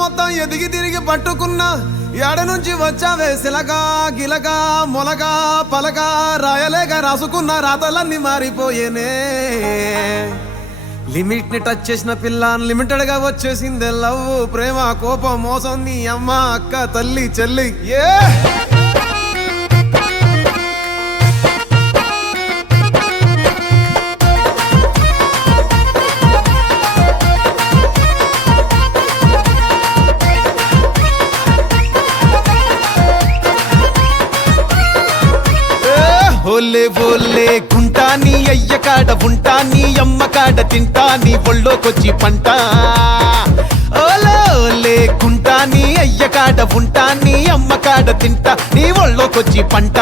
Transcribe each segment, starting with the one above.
మొత్తం ఎదిగి తిరిగి పట్టుకున్నా ఎడ నుంచి వచ్చావే సిలగా గిలగా మొలగా పలగా రాయలేక రాసుకున్న రాతలన్నీ మారిపోయేనే లిమిట్ ని టచ్ చేసిన పిల్ల అన్లిమిటెడ్ గా వచ్చేసిందే లవ్ ప్రేమ కోపం మోసం నీ అమ్మ అక్క తల్లి చెల్లి ఏ ఓలే ఓలే గుంటా నీ అయ్య కాడ ఉంటా నీ అమ్మ కాడ తింటా నీ ఒళ్ళోకొచ్చి పంట ఓలే ఓలే గుంటా నీ అయ్య కాడ ఉంటా నీ అమ్మ కాడ తింటా నీ ఒళ్ళోకొచ్చి పంట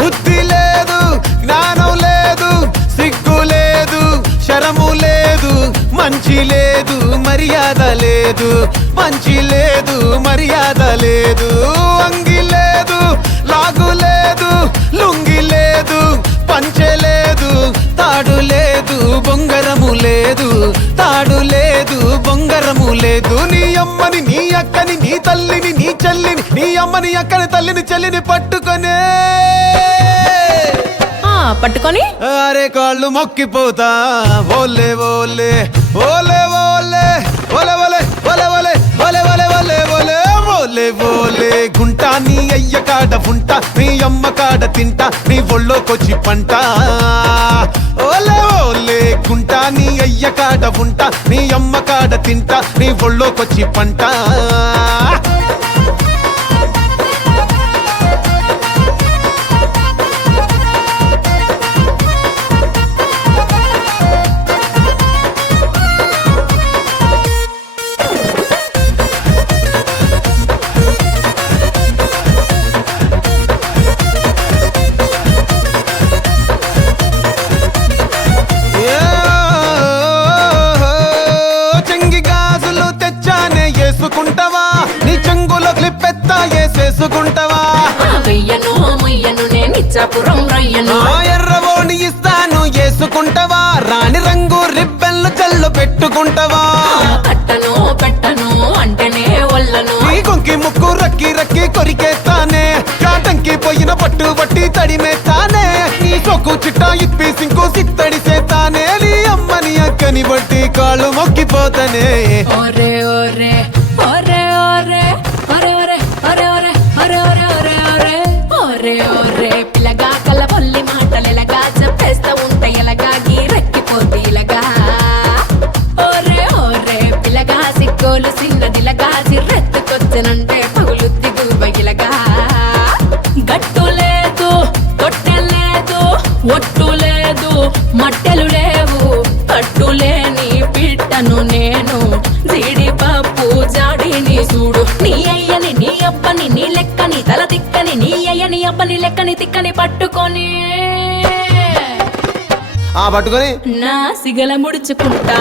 బుద్ధి లేదు జ్ఞానం లేదు సిగ్గు లేదు శరము లేదు మంచి లేదు మర్యాద లేదు మంచి లేదు మర్యాద లేదు అంగి లేదు లాగు లేదు లుంగి లేదు పంచె లేదు తాడు లేదు బొంగరము లేదు తాడు లేదు బొంగరము లేదు నీ అమ్మని నీ అక్కని నీ తల్లిని నీ చెల్లిని నీ అమ్మని అక్కని తల్లిని చెల్లిని పట్టుకొనే పట్టుకొని అరే కాళ్ళు మొక్కిపోతా ఓలే ఓలే ఓలే ఓలే ఓలే ఓలే ఓలే ఓలే ఓలే ఓలే ఓలే ఓలే ఓలే ఓలే గుంటా నీ అయ్య కాడ ఉంటా నీ అమ్మ కాడ తింటా నీ ఒళ్ళోకొచ్చి పంట ఓలే ఓలే గుంటా నీ అయ్య కాడ ఉంటా నీ అమ్మ కాడ తింటా నీ ఒళ్ళోకొచ్చి పంట చేసుకుంటావా నీ చెంగులో క్లిప్పెత్తా వేసేసుకుంటావా వెయ్యను ముయ్యను నేనిచ్చాపురం రయ్యను ఎర్రవోణి ఇస్తాను వేసుకుంటావా రాణి రంగు రిబ్బెన్లు చల్లు పెట్టుకుంటావా కట్టను పెట్టను అంటేనే వల్లను నీ కొంకి ముక్కు రక్కి రక్కి కొరికేస్తానే కాటంకి పోయిన పట్టు బట్టి తడిమేస్తానే నీ సొక్కు చిట్టా ఇప్పి సింకు సిత్తడి చేస్తానే నీ అమ్మని అక్కని బట్టి కాళ్ళు మొక్కిపోతానే ఓరే ఓరే ఓరే ఓరే ఓరే ఓరే ఓరే ఓరే ఓరే ఓరే ఓరే ఓరే ఓరే పిల్లగా కలబొల్లి మాటలు ఎలాగా చెప్పేస్తా ఉంటే ఎలాగా గీరెక్కిపోతే ఇలాగా ఓరే ఓరే పిల్లగా సిగ్గోలు చిన్నదిలగా సిర్రెత్తుకొచ్చనంటే పగులుద్ది గుబగిలగా గట్టు లేదు తొట్టె లేదు ఒట్టు లేదు మట్టెలు లేవు కట్టులేని పిట్టను నేను జీడిపప్పు జాడిని చూడు నీ అయ్యని నీ అబ్బని నీ లెక్కని తల తిక్కని నీ అయ్యని అబ్బని లెక్కని తిక్కని పట్టుకొని పట్టుకొని నా సిగల ముడుచుకుంటా